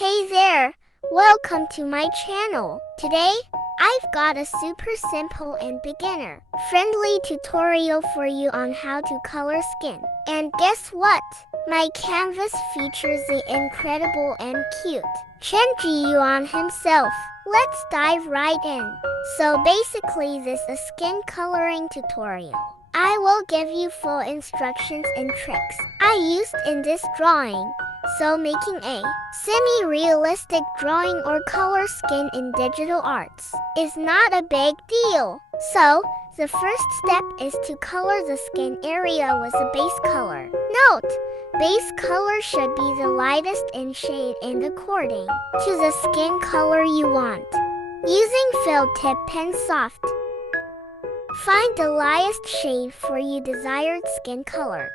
Hey there! Welcome to my channel. Today, I've got a super simple and beginner-friendly tutorial for you on how to color skin. And guess what? My canvas features the incredible and cute Chen Ji-yuan himself. Let's dive right in. So basically this is a skin coloring tutorial. I will give you full instructions and tricks I used in this drawing. So making a semi-realistic drawing or color skin in digital arts is not a big deal. So, the first step is to color the skin area with a base color. Note, base color should be the lightest in shade and according to the skin color you want. Using filled tip pen soft, find the lightest shade for your desired skin color.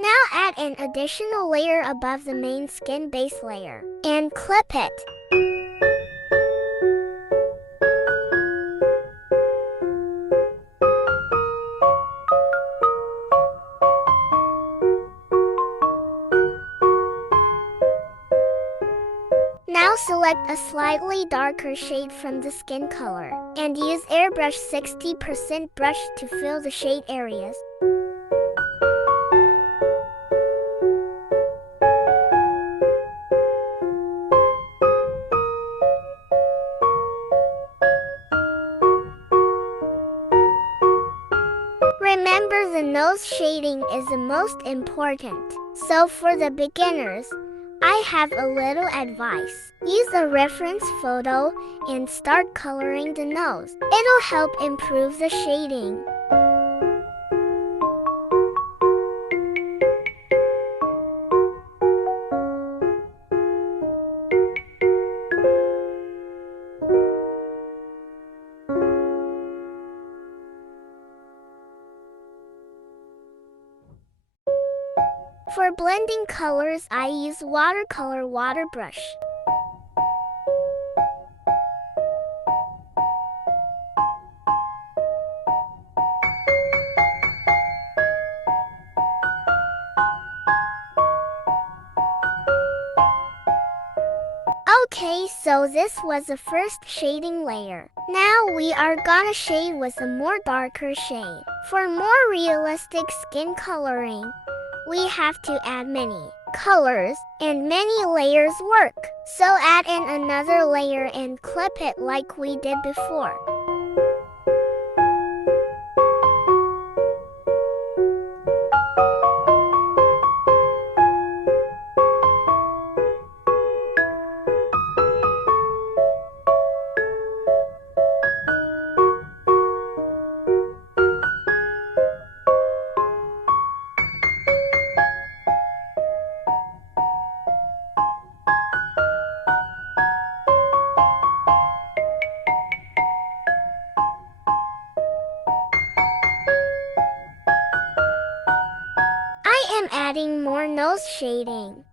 Now add an additional layer above the main skin base layer and clip it. Now select a slightly darker shade from the skin color and use airbrush 60% brush to fill the shade areas. Remember, the nose shading is the most important. So for the beginners, I have a little advice. Use a reference photo and start coloring the nose. It'll help improve the shading. For blending colors, I use watercolor water brush. Okay, so this was the first shading layer. Now we are gonna shade with a more darker shade. For more realistic skin coloring, we have to add many colors and many layers work. So add in another layer and clip it like we did before. I am adding more nose shading.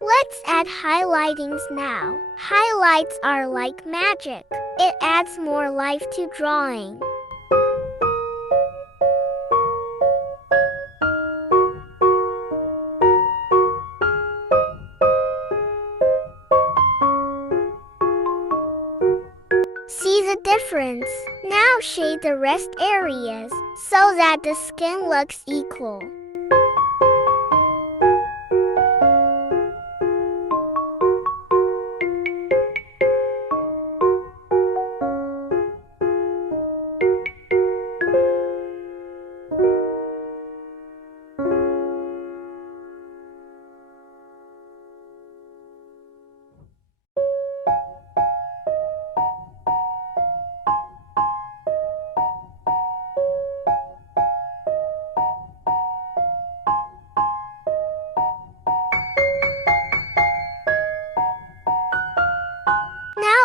Let's add highlightings now. Highlights are like magic. It adds more life to drawing. See the difference? Now shade the rest areas so that the skin looks equal.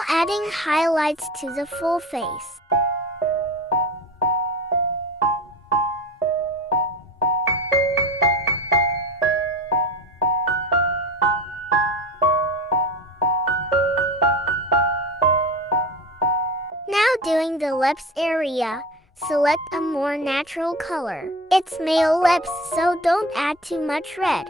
adding highlights to the full face. Now doing the lips area, select a more natural color. It's male lips, so don't add too much red.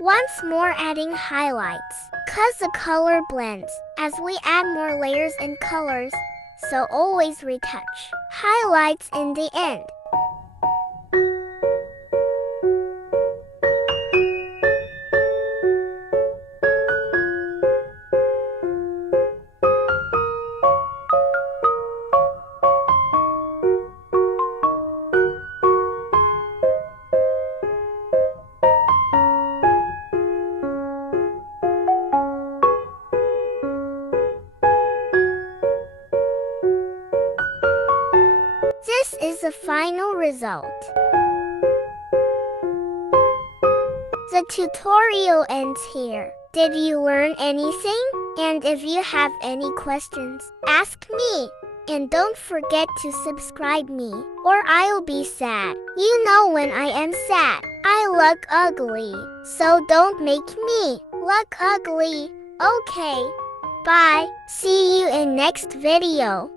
Once more adding highlights, cause the color blends as we add more layers and colors, so always retouch highlights in the end. This is the final result. The tutorial ends here. Did you learn anything? And if you have any questions, ask me. And don't forget to subscribe me, or I'll be sad. You know when I am sad, I look ugly. So don't make me look ugly. Okay. Bye. See you in next video.